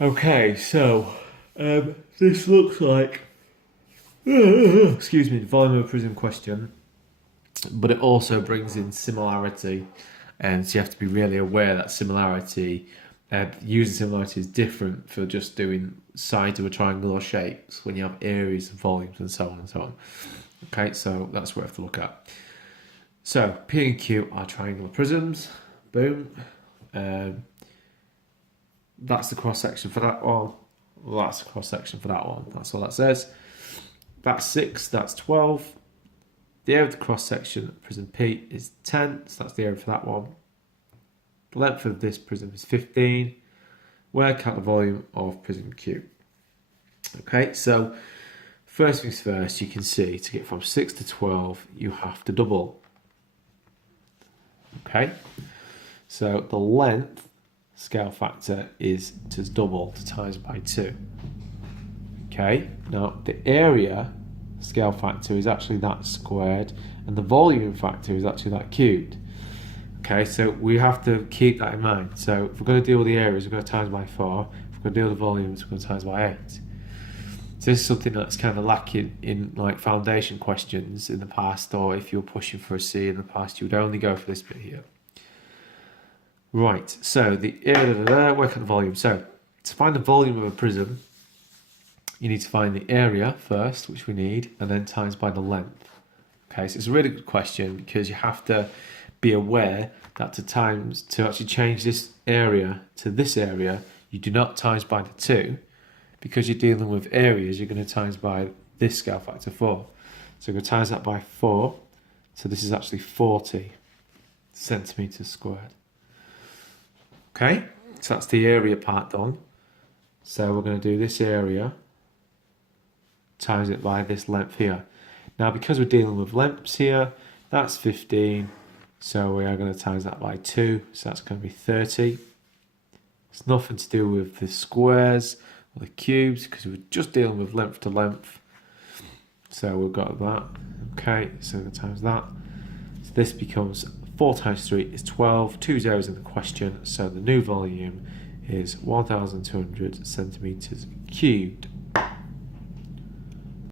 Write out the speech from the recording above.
Okay, so this looks like, excuse me, the volume of a prism question, but it also brings in similarity, and so you have to be really aware that similarity, using similarity is different for just doing sides of a triangle or shapes when you have areas and volumes and so on and so on. Okay, so that's what we have to look at. So P and Q are triangular prisms. Boom. Um, that's the cross section for that one. Well, that's the cross section for that one. That's all that says. That's 6. That's 12. The area of the cross section of prism P is 10. So that's the area for that one. The length of this prism is 15. Work out the volume of prism Q. Okay, so first things first, you can see to get from 6 to 12, you have to double. Okay, so the length scale factor is to double, to times by 2. Okay, now the area scale factor is actually that squared, and the volume factor is actually that cubed. Okay, so we have to keep that in mind. So if we're going to deal with the areas, we're going to times by 4. If we're going to deal with the volumes, we're going to times by 8. So this is something that's kind of lacking in like foundation questions in the past, or if you're pushing for a C in the past, you would only go for this bit here. Right, so the area, work out the volume. So to find the volume of a prism, you need to find the area first, which we need, and then times by the length. Okay, so it's a really good question because you have to be aware that to actually change this area to this area, you do not times by the 2, because you're dealing with areas, you're going to times by this scale factor 4. So we're going to times that by 4, so this is actually 40 centimetres squared. Okay, so that's the area part done. So we're going to do this area times it by this length here. Now because we're dealing with lengths here, that's 15, so we are going to times that by 2, so that's going to be 30. It's nothing to do with the squares or the cubes because we're just dealing with length to length. So we've got that. Okay, so we're going to times that. So this becomes 4 times 3 is 12, 2 zeros in the question, so the new volume is 1,200 centimetres cubed.